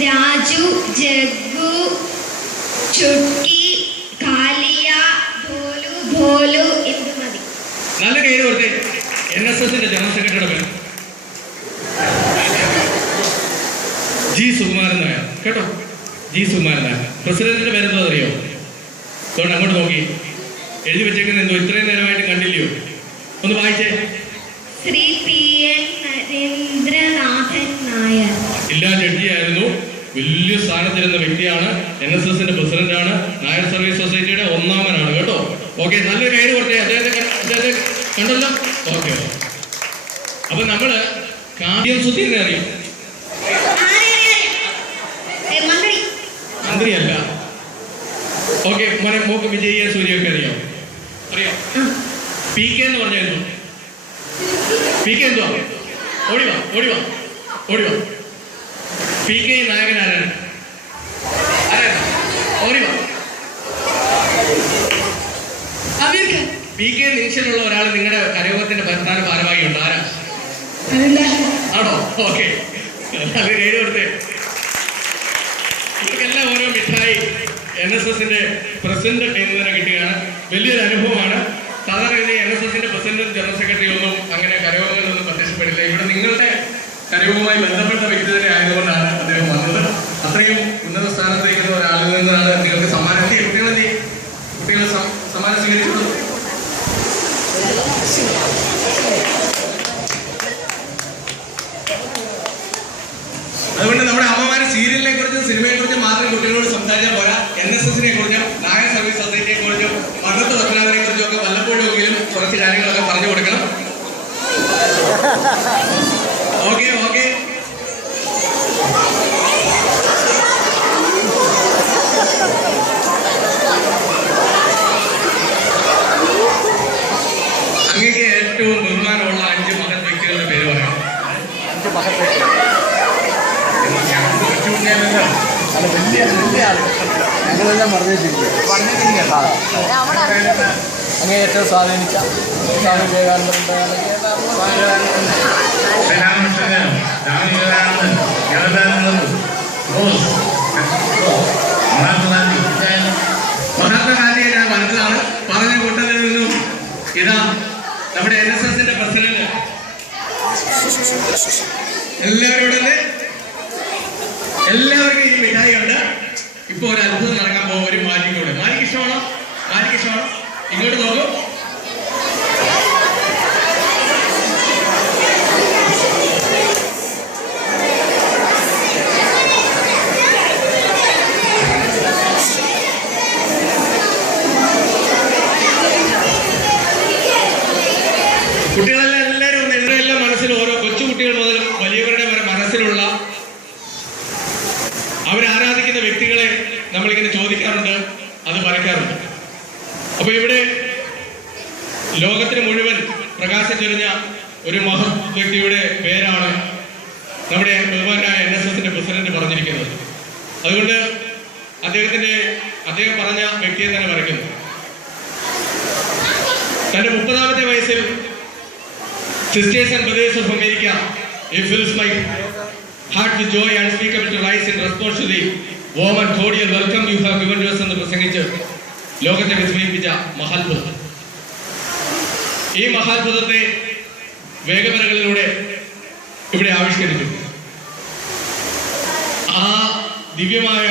രാജു ജഗ്ഗു ചുട്ടി കാലിയ ഭോലു ഭോലു എന്ത് മതി. നല്ല കയ്യിൽ കൊടുത്തേ. എൻ എസ് എസിന്റെ ജനറൽ സെക്രട്ടറിയുടെ പേര്. ജി സുകുമാരൻ നായർ കേട്ടോ? ജി സുകുമാരൻ നായർ പ്രസിഡന്റിന്റെ പേരെന്തോ അറിയോ? അതുകൊണ്ട് അങ്ങോട്ട് നോക്കി. എഴുതി വെച്ചേക്കുന്ന എന്തോ ഇത്രയും നേരമായിട്ട് കണ്ടില്ലയോ? ഒന്ന് വായിച്ചേ ശ്രീ പി എൻ നരേന്ദ്രനാഥൻ നായർ ജില്ലാ ജഡ്ജിയായിരുന്നു വലിയ സ്ഥാനത്തിരുന്ന വ്യക്തിയാണ് എൻ എസ് എസിന്റെ പ്രസിഡന്റാണ്. നായർ സർവീസ് സൊസൈറ്റിയുടെ ഒന്നാമനാണ്. കേട്ടോ? ഓക്കെ നല്ലൊരു കയ്യിൽ കൊടുത്തേ. അദ്ദേഹത്തെ കണ്ടല്ലോ? ഓക്കെ അപ്പൊ നമ്മൾ കാര്യം സുധീരനെ അറിയാം? മന്ത്രി മന്ത്രിയല്ല. ഓക്കെ മോനെ മോക്ക് വിജയ സൂര്യൊക്കെ അറിയാം? അറിയാം? പി കെ എന്ന് പറഞ്ഞായിരുന്നു. പി കെ എന്തുവാ? ഓടിവാ ഓടിവാ ഓടിവാ പി കെ നായകൻ ആരാണ്? പി കെ നിമിഷമുള്ള ഒരാൾ നിങ്ങളുടെ കരയോഗത്തിന്റെ പ്രധാന ഭാരവാഹി ഉണ്ട്. ആരാ? ആണോ? ഓക്കെ. എഴുതി കൊടുത്തേ. ഇവർക്കെല്ലാം ഓരോ മിഠായി എൻ എസ് എസിന്റെ പ്രസിഡന്റ് നിന്ന് കിട്ടുകയാണ്. വലിയൊരു അനുഭവമാണ്. സാധാരണ എൻ എസ് എസിന്റെ പ്രസിഡന്റും ജനറൽ സെക്രട്ടറി ഒന്നും അങ്ങനെ നിങ്ങളുടെ കരയോഗവുമായി ബന്ധപ്പെട്ട വ്യക്തി തന്നെ ആയതുകൊണ്ടാണ് അദ്ദേഹം വന്നത്. അത്രയും ഉന്നത സ്ഥാനത്ത് നിൽക്കുന്ന ഒരാളിൽ നിന്നാണ് നിങ്ങൾക്ക് സമ്മാനം കുട്ടികളെത്തി കുട്ടികൾ സമ്മാനം സ്വീകരിച്ചത് അതുകൊണ്ട് നമ്മുടെ അമ്മമാരെ സീരിയലിനെ കുറിച്ചും സിനിമയെ കുറിച്ചും മാത്രം കുട്ടികളോട് സംസാരിച്ചാൽ പോരാ. എൻ എസ് എസിനെ കുറിച്ചും നായർ സർവീസ് സൊസൈറ്റിയെ കുറിച്ചും മകത്ത് പത്മനാഭനെ കുറിച്ചും ഒക്കെ വല്ലപ്പോഴെങ്കിലും കുറച്ച് കാര്യങ്ങളൊക്കെ പറഞ്ഞു കൊടുക്കണം. Okay okay. അങ്ങേക്ക് ഏറ്റവും ബഹുമാനമുള്ള അഞ്ച് മഹത് വ്യക്തികളുടെ പേര് പറയാം. അഞ്ച് മഹത്തേക്ക് അല്ല വലിയ വലിയ ആൾ. ഞങ്ങളെല്ലാം പറഞ്ഞിട്ടില്ല? അങ്ങനെ ഏറ്റവും സ്വാധീനിച്ച സ്വാമി വിവേകാനന്ദ ശ്രീരാമകൃഷ്ണൻ രാമചന്ദ്രൻ ജഗദാനന്ദൻ ബോസ് മഹാത്മാഗാന്ധി മഹാത്മാഗാന്ധിയെ ഞാൻ മനസ്സിലാണ് പറഞ്ഞ കൂട്ടത്തിൽ നിന്നും ഇതാ നമ്മുടെ എൻ എസ് എസിന്റെ പ്രസിഡന്റ്. എല്ലാവരോടും എല്ലാവർക്കും ഈ മിഠായി ഉണ്ട് ഇപ്പൊ ഒരു അത്ഭുതം നടക്കാൻ പോകും ഒരു മാലിക്കൂടെ മാലിക് ഇഷ്ടമാണോ? മാലിക് ഇഷ്ടമാണോ? ഇങ്ങോട്ട് നോക്കൂ. കുട്ടികളെല്ലാം എല്ലാവരും ഒന്ന് ഇവരെല്ലാം മനസ്സിൽ ഓരോ കൊച്ചു കുട്ടികൾ മുതൽ വലിയവരുടെ വരെ മനസ്സിലുള്ള നമ്മളിങ്ങനെ ചോദിക്കാറുണ്ട് അത് വരയ്ക്കാറുണ്ട് അപ്പൊ ഇവിടെ ലോകത്തിന് മുഴുവൻ പ്രകാശം ചൊരിഞ്ഞ ഒരു മഹത് വ്യക്തിയുടെ പേരാണ് നമ്മുടെ ബഹുമാനായ എൻ എസ് എസിന്റെ പ്രസിഡന്റ് പറഞ്ഞിരിക്കുന്നത്. അതുകൊണ്ട് അദ്ദേഹത്തിന്റെ അദ്ദേഹം പറഞ്ഞ വ്യക്തിയെ തന്നെ വരയ്ക്കുന്നു തന്റെ മുപ്പതാമത്തെ വയസ്സിൽ sisters and brothers of America it fills my heart with joy and in response to the warm and cordial welcome you have to us എന്ന് പ്രസംഗിച്ച് ലോകത്തെ വിസ്മയിപ്പിച്ച മഹാത്ഭുതം. ഈ മഹാത്ഭുതത്തെ വേഗവരകളിലൂടെ ഇവിടെ ആവിഷ്കരിച്ചു ആ ദിവ്യമായ